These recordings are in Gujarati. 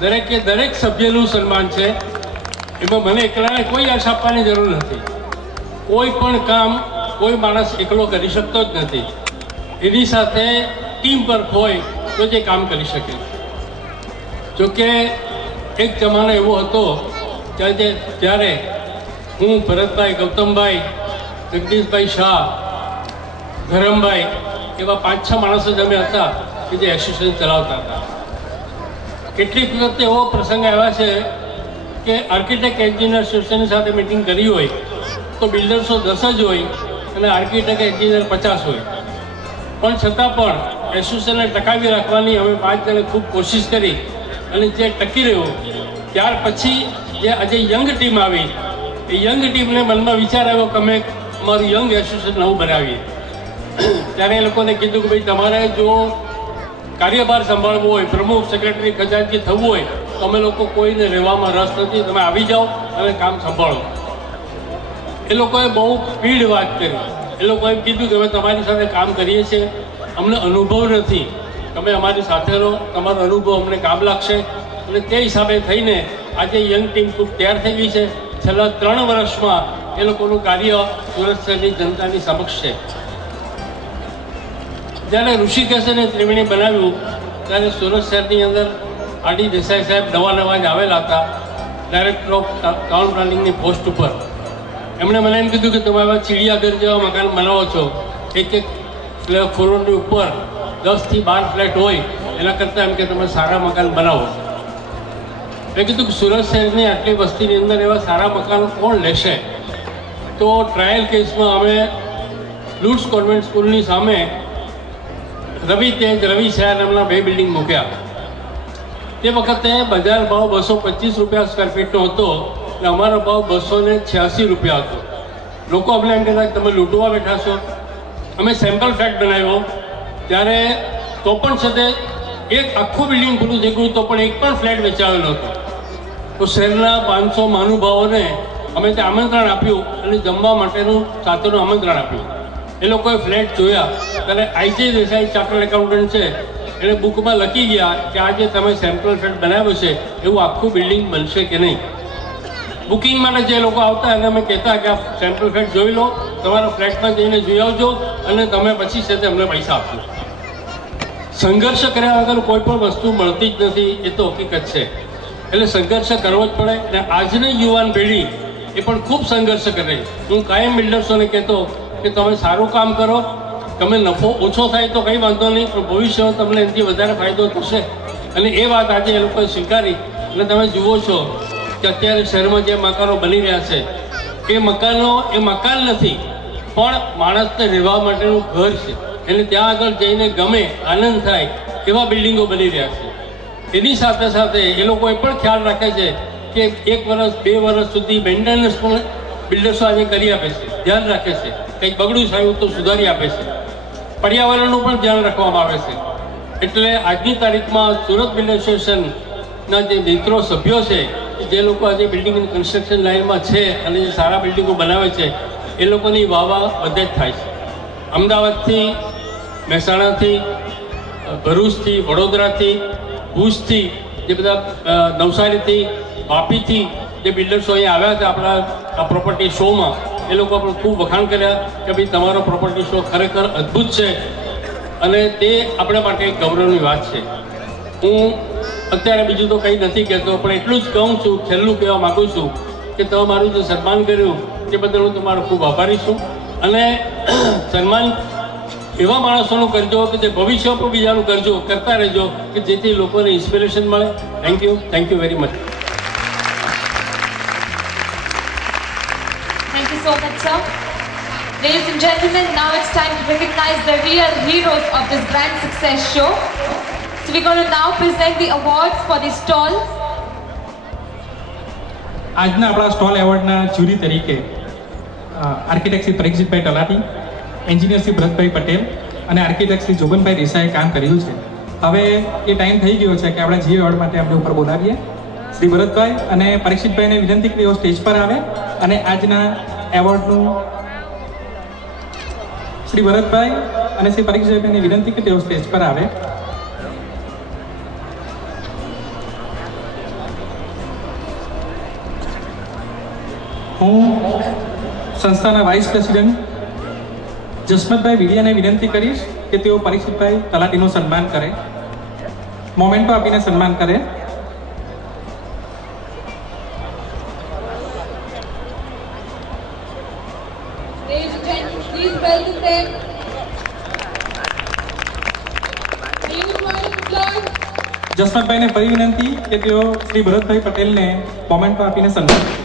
દરેક સભ્યનું સન્માન છે. એમાં મને એકલાને કોઈ આશા આપવાની જરૂર નથી. કોઈ પણ કામ કોઈ માણસ એકલો કરી શકતો જ નથી. એની સાથે ટીમ વર્ક હોય તો જે કામ કરી શકે. જોકે એક જમાનો એવો હતો જ્યારે હું, ભરતભાઈ, ગૌતમભાઈ, જગદીશભાઈ શાહ, ધરમભાઈ એવા 5-6 માણસો જ અમે હતા કે જે એસોસિએશન ચલાવતા હતા. કેટલીક વખતે એવો પ્રસંગ આવ્યા છે કે આર્કિટેક્ટ એન્જિનિયર એસોસિએશનની સાથે મિટિંગ કરી હોય તો બિલ્ડર્સો 10 જ હોય અને આર્કિટેક્ટ એન્જિનિયર 50 હોય. પણ છતાં પણ એસોસિએશનને ટકાવી રાખવાની અમે 5 જણે ખૂબ કોશિશ કરી અને જે ટકી રહ્યું. ત્યાર પછી જે આજે યંગ ટીમ આવી, એ યંગ ટીમને મનમાં વિચાર આવ્યો કે અમે અમારું યંગ એસોસિએશન નવું બનાવીએ. ત્યારે એ લોકોને કીધું કે ભાઈ તમારે જો કાર્યભાર સંભાળવો હોય, પ્રમુખ, સેક્રેટરી, ખજાનચી થવું હોય તો અમે લોકો કોઈને રહેવામાં રસ નથી, તમે આવી જાઓ અને કામ સંભાળો. એ લોકોએ બહુ સ્પીડ વાત કરી. એ લોકોએ કીધું કે અમે તમારી સાથે કામ કરીએ છીએ, અમને અનુભવ નથી, તમે અમારી સાથે રહો, તમારો અનુભવ અમને કામ લાગશે. અને તે હિસાબે થઈને આજે યંગ ટીમ ખૂબ તૈયાર થઈ ગઈ છે. છેલ્લા 3 વર્ષમાં એ લોકોનું કાર્ય સુરત શહેરની જનતાની સમક્ષ છે. જ્યારે ઋષિકેશ અને ત્રિવેણી બનાવ્યું ત્યારે સુરત શહેરની અંદર આરડી દેસાઈ સાહેબ નવા જ આવેલા હતા, ડાયરેક્ટર ઓફ ટાઉન પ્લાનિંગની પોસ્ટ ઉપર. એમણે મને એમ કીધું કે તમે હવે ચિડિયાઘર જેવા મકાન બનાવો છો, એક ફ્લોરની ઉપર 10 થી 12 ફ્લેટ હોય, એના કરતાં એમ કે તમે સારા મકાન બનાવો. મેં કીધું કે સુરત શહેરની આટલી વસ્તીની અંદર એવા સારા મકાનો કોણ લેશે? તો ટ્રાયલ કેસમાં અમે લુટ્સ કોન્વેન્ટ સ્કૂલની સામે રવિ શહેર નામના 2 બિલ્ડિંગ મૂક્યા. તે વખતે બજાર ભાવ 225 રૂપિયા સ્ક્વેર ફીટનો હતો અને અમારો ભાવ 286 રૂપિયા હતો. લોકો અમને એમ કહેતા તમે લૂંટવા બેઠા છો. અમે સેમ્પલ ફ્લેટ બનાવ્યો ત્યારે તો પણ સાથે એક આખું બિલ્ડિંગ પૂરું થઈ ગયું તો પણ એક પણ ફ્લેટ વેચાવેલો હતો. તો શહેરના 500 મહાનુભાવોને અમે ત્યાં આમંત્રણ આપ્યું અને જમવા માટેનું સાથેનું આમંત્રણ આપ્યું. એ લોકોએ ફ્લેટ જોયા ત્યારે આઈજી દેસાઈ ચાર્ટર્ડ એકાઉન્ટન્ટ છે, એને બુકમાં લખી ગયા કે આજે તમે સેમ્પલ ફ્લેટ બનાવ્યો છે એવું આખું બિલ્ડિંગ બનશે કે નહીં. બુકિંગ માટે જે લોકો આવતા એને અમે કહેતા કે આ સેમ્પલ ફ્લેટ જોઈ લો, તમારા ફ્લેટમાં જઈને જોઈ આવજો અને તમે પછી છે તે અમને પૈસા આપજો. સંઘર્ષ કર્યા વગર કોઈ પણ વસ્તુ મળતી જ નથી, એ તો હકીકત છે. એટલે સંઘર્ષ કરવો જ પડે. અને આજની યુવાન પેઢી એ પણ ખૂબ સંઘર્ષ કરે. હું કાયમ બિલ્ડર્સોને કહેતો કે તમે સારું કામ કરો, તમે નફો ઓછો થાય તો કંઈ વાંધો નહીં, પણ ભવિષ્યમાં તમને એનાથી વધારે ફાયદો થશે. અને એ વાત આજે એ લોકોએ સ્વીકારી. અને તમે જુઓ છો કે અત્યારે શહેરમાં જે મકાનો બની રહ્યા છે એ મકાનો એ મકાન નથી, પણ માણસને રહેવા માટેનું ઘર છે. એને ત્યાં આગળ જઈને ગમે, આનંદ થાય એવા બિલ્ડિંગો બની રહ્યા છે. એની સાથે સાથે એ લોકો એ પણ ખ્યાલ રાખે છે કે 1 વર્ષ 2 વર્ષ સુધી મેન્ટેનન્સ પણ બિલ્ડર્સો આજે કરી આપે છે, ધ્યાન રાખે છે. કંઈક બગડું થયું તો સુધારી આપે છે. પર્યાવરણનું પણ ધ્યાન રાખવામાં આવે છે. એટલે આજની તારીખમાં સુરત બિલ્ડર એસોસિએશનના જે મિત્રો સભ્યો છે, જે લોકો આજે બિલ્ડિંગ કન્સ્ટ્રક્શન લાઇનમાં છે અને જે સારા બિલ્ડિંગો બનાવે છે, એ લોકોની વાહવા બધે જ થાય છે. અમદાવાદથી, મહેસાણાથી, ભરૂચથી, વડોદરાથી, ભુજથી, જે બધા નવસારીથી, વાપીથી જે બિલ્ડર્સો અહીંયા આવ્યા હતા આપણા પ્રોપર્ટી શોમાં, એ લોકો પણ ખૂબ વખાણ કર્યા કે ભાઈ તમારો પ્રોપર્ટી શો ખરેખર અદ્ભુત છે અને તે આપણા માટે એક ગૌરવની વાત છે. હું અત્યારે બીજું તો કંઈ નથી કહેતો, પણ એટલું જ કહું છું, છેલ્લું કહેવા માગું છું કે તમે મારું જે સન્માન કર્યું તે બદલ હું તમારો ખૂબ આભારી છું. અને સન્માન એવા માણસોનું કરજો કે જે ભવિષ્ય પર બીજાનું કરતા રહેજો કે જેથી લોકોને ઇન્સ્પિરેશન મળે. Thank you very much. Thank you so much, sir. Ladies and gentlemen, now it's time to recognize the real heroes of this grand success show. So we're going to now present the awards for the stall. આજના આપણા સ્ટોલ એવોર્ડના જ્યુરી તરીકે આર્કિટેક્ટ શ્રી પરીક્ષિતભાઈ તલાટી, એન્જિનિયર શ્રી ભરતભાઈ પટેલ અને આર્કિટેક્ટ શ્રી જોગનભાઈ દેસાઈએ કામ કર્યું છે. હવે એ ટાઈમ થઈ ગયો છે કે આપણા જી એવોર્ડ માટે અમને ઉપર બોલાવીએ. શ્રી ભરતભાઈ અને પરીક્ષિતભાઈને વિનંતી કરી સ્ટેજ પર આવે અને આજના એવોર્ડનું શ્રી ભરતભાઈ અને શ્રી પરીક્ષિતભાઈને વિનંતી કરી તેઓ સ્ટેજ પર આવે. હું સંસ્થાના વાઇસ પ્રેસિડેન્ટ જસમતભાઈ વિડિયાને વિનંતી કરીશ કે તેઓ પરીક્ષિતભાઈ તલાટીનું સન્માન કરે, મોમેન્ટો આપીને સન્માન કરે. Ladies and gentlemen, please welcome them. A huge round of applause. જસમતભાઈને ફરી વિનંતી કે તેઓ શ્રી ભરતભાઈ પટેલને મોમેન્ટો આપીને સન્માન કરે.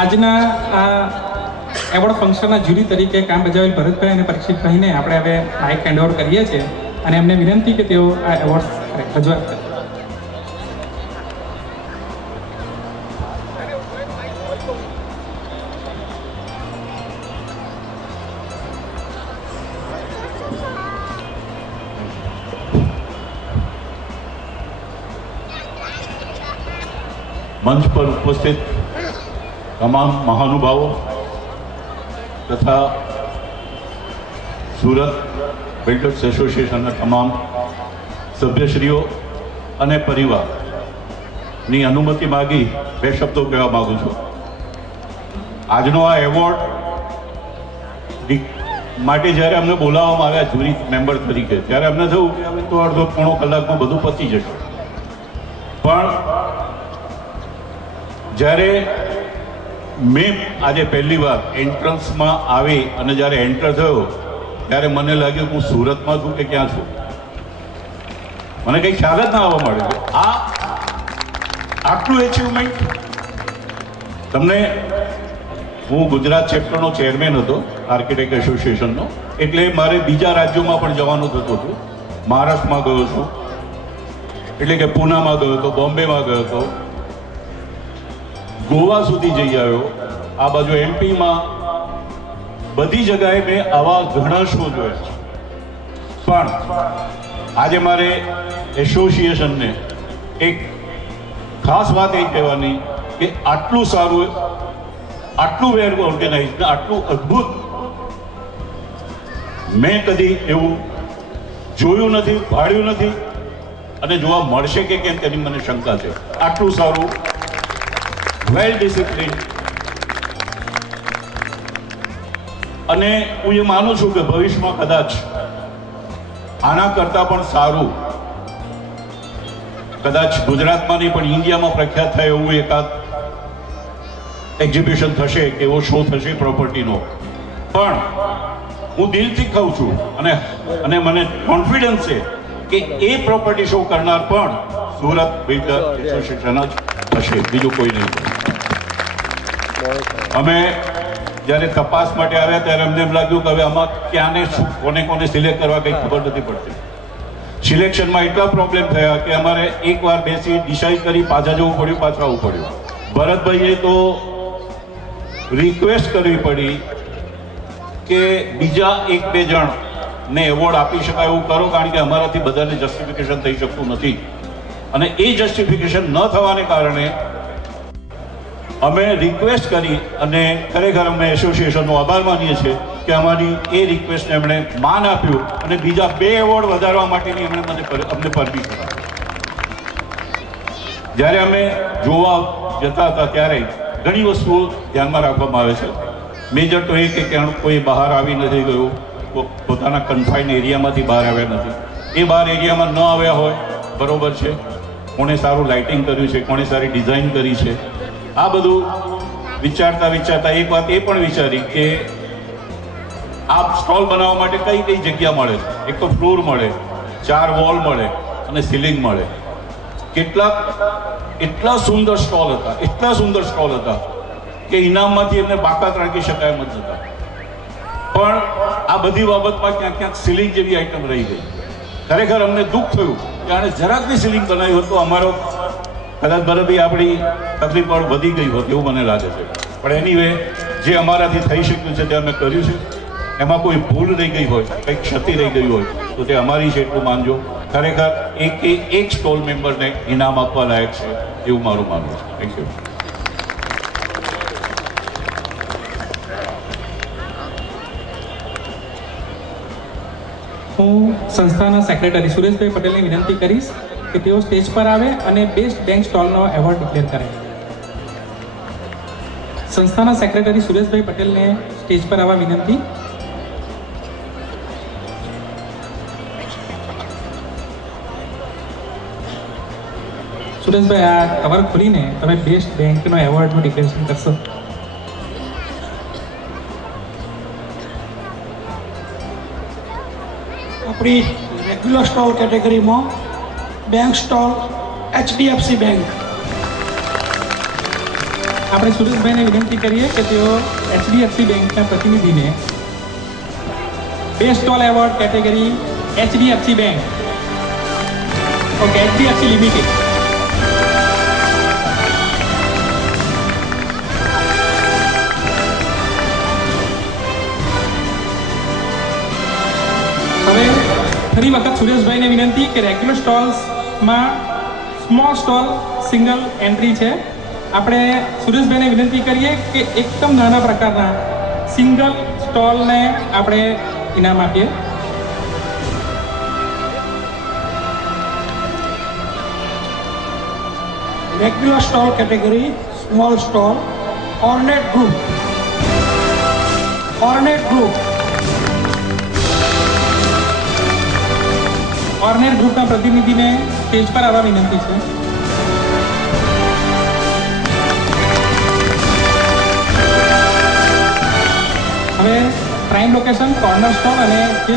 આજના આ એવોર્ડ ફંક્શનના જ્યુરી તરીકે કામ બજાવેલ ભરતભાઈ અને પરીક્ષિતભાઈને આપણે હવે માઇક હેન્ડ ઓવર કરીએ છીએ અને એમને વિનંતી કે તેઓ આ એવોર્ડ રજૂઆત કરે. મંચ પર ઉપસ્થિત તમામ મહાનુભાવો તથા સુરત બિલ્ડર્સ એસોસિએશનના તમામ સભ્યશ્રીઓ અને પરિવારની અનુમતિ માગી બે શબ્દો કહેવા માગું છું. આજનો આ એવોર્ડ માટે જ્યારે અમને બોલાવવામાં આવ્યા જ્યુરી મેમ્બર તરીકે, ત્યારે અમને થયું કે હવે તો અડધો પોણો કલાકમાં બધું પતી જશે. પણ જ્યારે મેં આજે પહેલી વાર એન્ટ્રન્સમાં આવી અને જ્યારે એન્ટર થયો ત્યારે મને લાગ્યું હું સુરતમાં છું કે ક્યાં છું. મને કંઈ ખ્યાલ જ ના આવવા માંડ્યો. આટલું એચિવમેન્ટ તમને, હું ગુજરાત ચેપ્ટરનો ચેરમેન હતો આર્કિટેક્ટ એસોસિએશનનો, એટલે મારે બીજા રાજ્યોમાં પણ જવાનું થતું હતું. મહારાષ્ટ્રમાં ગયો છું, એટલે કે પૂનામાં ગયો હતો, બોમ્બેમાં ગયો હતો, ગોવા સુધી જઈ આવ્યો, આ બાજુ એમપીમાં, બધી જગાએ મેં આવા ઘણા શો જોયા છે. પણ આજે મારે એસોસિએશનને એક ખાસ વાત એ કહેવાની કે આટલું સારું, આટલું વેલ ઓર્ગેનાઇઝ ને આટલું અદ્ભુત મેં કદી એવું જોયું નથી, ભાળ્યું નથી અને જોવા મળશે કે કેમ તેની મને શંકા છે. આટલું સારું, વેલ ડિસિપ્લિન, અને હું એ માનું છું કે ભવિષ્યમાં કદાચ આના કરતાં પણ સારું કદાચ ગુજરાતમાં નહીં પણ ઇન્ડિયામાં પ્રખ્યાત થાય એવું એકાદ એક્ઝિબિશન થશે કે એવો શો થશે પ્રોપર્ટીનો. પણ હું દિલથી કહું છું અને મને કોન્ફિડન્સ છે કે એ પ્રોપર્ટી શો કરનાર પણ સુરત બિલ્ડર એસોસિએશન જ હશે, બીજું કોઈ નહીં. અમે જ્યારે તપાસ માટે આવ્યા ત્યારે અમને એમ લાગ્યું કે હવે આમાં ક્યાંને કોને કોને સિલેક્ટ કરવા કંઈ ખબર નથી પડતી. સિલેક્શનમાં એટલા પ્રોબ્લેમ થયા કે અમારે એકવાર બેસી ડિસાઇડ કરી પાછા જવું પડ્યું, પાછા આવવું પડ્યું. ભરતભાઈએ તો રિક્વેસ્ટ કરવી પડી કે બીજા 1-2 જણને એવોર્ડ આપી શકાય એવું કરો, કારણ કે અમારાથી બધાને જસ્ટિફિકેશન થઈ શકતું નથી. અને એ જસ્ટિફિકેશન ન થવાને કારણે અમે રિક્વેસ્ટ કરી અને ખરેખર અમે એસોસિએશનનો આભાર માનીએ છીએ કે અમારી એ રિક્વેસ્ટને એમણે માન આપ્યું અને બીજા 2 એવોર્ડ વધારવા માટેની અમને પરમિશન આપી. જ્યારે અમે જોવા જતા હતા ત્યારે ઘણી વસ્તુઓ ધ્યાનમાં રાખવામાં આવે છે. મેજર તો એ કે કોઈ બહાર આવી નથી ગયું, પોતાના કન્ફાઇન એરિયામાંથી બહાર આવ્યા નથી. એ બહાર એરિયામાં ન આવ્યા હોય, બરોબર છે, કોણે સારું લાઇટિંગ કર્યું છે, કોણે સારી ડિઝાઇન કરી છે, આ બધું વિચારતા એક વાત એ પણ વિચારી કે આ સ્ટોલ બનાવવા માટે કઈ કઈ જગ્યા મળે છે. એક તો ફ્લોર મળે, 4 વોલ મળે અને સીલિંગ મળે. એટલા સુંદર સ્ટોલ હતા કે ઇનામમાંથી એમને બાકાત રાખી શકાય એમ જ હતા. પણ આ બધી બાબતમાં ક્યાંક સીલિંગ જેવી આઈટમ રહી ગઈ. ખરેખર અમને દુઃખ થયું કે આને જરાક બી સીલિંગ બનાવ્યું હતું અમારો કદાચ બરાબર આપણી તકલીફ પણ વધી ગઈ હોત એવું મને લાગે છે. પણ એનીવે જે અમારાથી થઈ શક્યું છે તે અમે કર્યું છે. એમાં કોઈ ભૂલ રહી ગઈ હોય, કંઈક ક્ષતિ રહી ગઈ હોય તો તે અમારી છે એટલું માનજો. ખરેખર એક સ્ટોલ મેમ્બરને ઇનામ આપવા લાયક છે એવું મારું માનવું છે. Thank you. હું સંસ્થાના સેક્રેટરી સુરેશભાઈ પટેલને વિનંતી કરીશ કે તેઓ સ્ટેજ પર આવે અને બેસ્ટ બેંક સ્ટોલનો એવોર્ડ ડિક્લેર કરે. સંસ્થાના સેક્રેટરી સુરેશભાઈ પટેલને સ્ટેજ પર આવવા વિનંતી. સુરેશભાઈ, આ કવર ખોલીને તમે બેસ્ટ બેંકનો એવોર્ડનું ડિક્લેરેશન કરશો. આપણી રેગ્યુલર સ્ટોલ કેટેગરીમાં બેંક સ્ટોલ HDFC બેંક. આપણે સુરેશભાઈને વિનંતી કરીએ કે તેઓ HDFC બેંકના પ્રતિનિધિને best stall award category HDFC bank, okay, HDFC limited. હવે ફરી વખત સુરેશભાઈને વિનંતી કે રેગ્યુલર સ્ટોલ્સમાં સ્મોલ સ્ટોલ સિંગલ એન્ટ્રી છે. આપણે સુરેશભાઈને વિનંતી કરીએ કે એકદમ નાના પ્રકારના સિંગલ સ્ટોલને આપણે ઇનામ આપીએ. Regular stall category small stall Ornate Group. ઓર્નેટ ગ્રુપના પ્રતિનિધિને સ્ટેજ પર આવવા વિનંતી છે. હવે પ્રાઇમ લોકેશન, કોર્નર સ્ટોલ અને જે